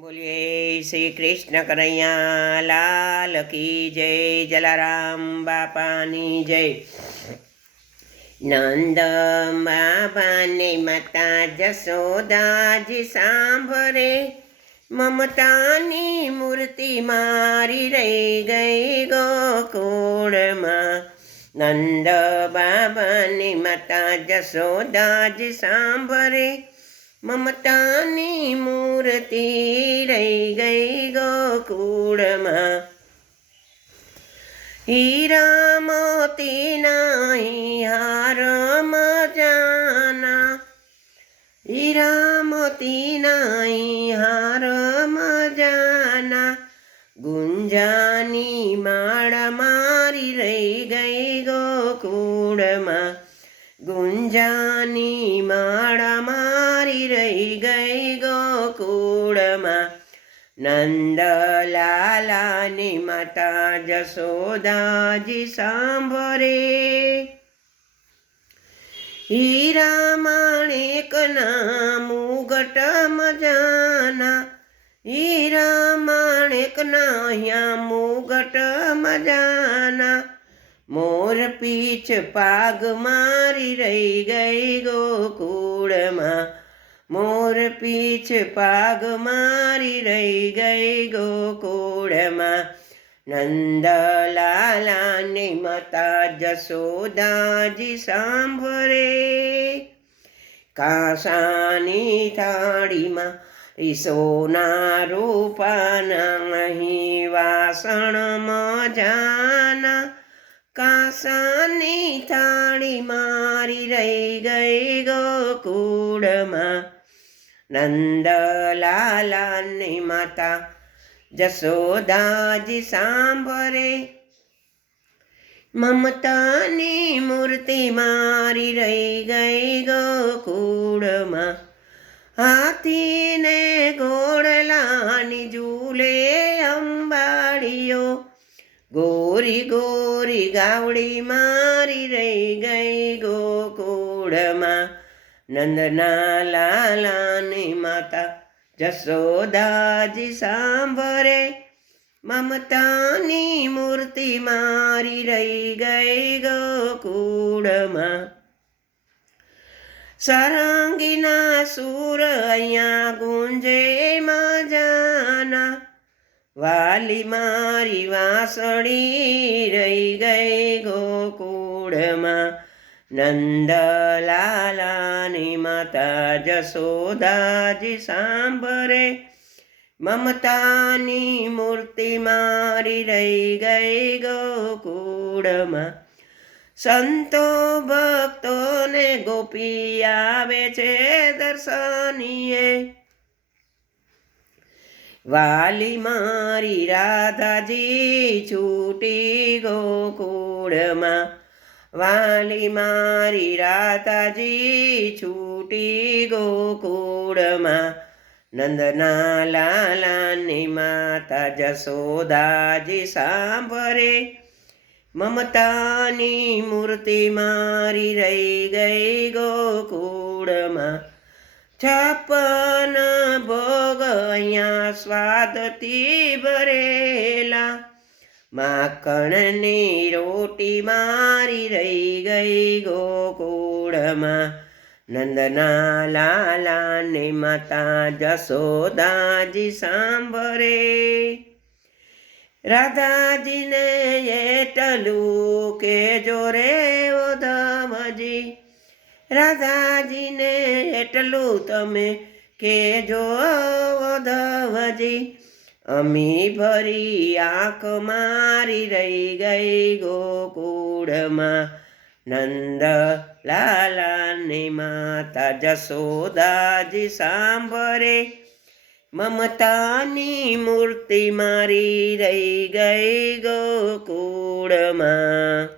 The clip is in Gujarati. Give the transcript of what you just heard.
બોલીએ, શ્રી કૃષ્ણ કનૈયા, લાલ કી જય, જલારામ બાપાની જય. નંદ બાબાને માતા જશોદાજી સાંભરે મમતાની મૂર્તિ મારી રહી ગઈ ગોકુળમાં. નંદ બાબાની માતા જશોદાજી સાંભળે મમતાની મૂર્તિ રહી ગઈ ગોકુળમાં. હીરા મોતીના હાર મજાના હીરા મોતીના હાર મજાના ગુંજાની માળ મારી રહી ગઈ ગોકુળમાં. ગુંજાની માળા મારી રહી ગઈ ગોકુળમાં. નંદલાલાની માતા જશોદાજી સાંભરે હીરા માણેકના મુગટ મજાના. હીરા માણેકના અહીંયા મુગટ મજાના. મોર પીછ પાગ મારી રહી ગઈ ગોકુળમાં. મોર પીછ પાગ મારી રહી ગઈ ગોકુળમાં. નંદલાલાની માતા જશોદાજી સાંભરે કાસાની થાળીમાં સોના રૂપાના અહીં વાસણ મજાના કાસાની થાળી મારી રહી ગઈ ગોકુળમાં. નંદલાલાની માતા જશોદાજી સાંભરે મમતાની મૂર્તિ મારી રહી ગઈ ગોકુળમાં હાથીને ઘોડલાની ઝૂલે અંબાડીઓ ગોરી ગોરી ગાવડી મારી રહી ગઈ ગોકુળમાં નંદના લાલાની માતા જશોદાજી સાંભરે મમતાની મૂર્તિ મારી રહી ગઈ ગોકુળમાં. સરંગીના સુર અહીંયા ગુંજે મજાના. વાલી મારી વાસળી રહી ગઈ ગોકુળમાં. નંદલાલાની માતા જશોદાજી સાંભળે. મમતાની મૂર્તિ મારી રહી ગઈ ગોકુળમાં. સંતો ભક્તોને ગોપી આવે છે દર્શનીએ. વાલી મારી રાધાજી છૂટી ગોકુળમાં. વાલી મારી રાતાજી છૂટી ગોકુળમાં. નંદના લાલાની માતા જસોદાજી સાંભરે મમતાની મૂર્તિ મારી રહી ગઈ ગોકુળમાં. છાપન ભોગ અહીંયા સ્વાદથી ભરેલા. માખણની રોટી મારી રહી ગઈ ગોકુળમાં. નંદના લાલાની માતા જશોદાજી સાંભળે. રાધાજીને એટલું કે જોરે ઓધમજી રાધાજીને એટલું તમે કેજો ઓધવજી અમી ભરી આંખ મારી રહી ગઈ ગોકુળમાં. નંદ લાલાની માતા જશોદાજી સાંભરે મમતાની મૂર્તિ મારી રહી ગઈ ગોકુળમાં.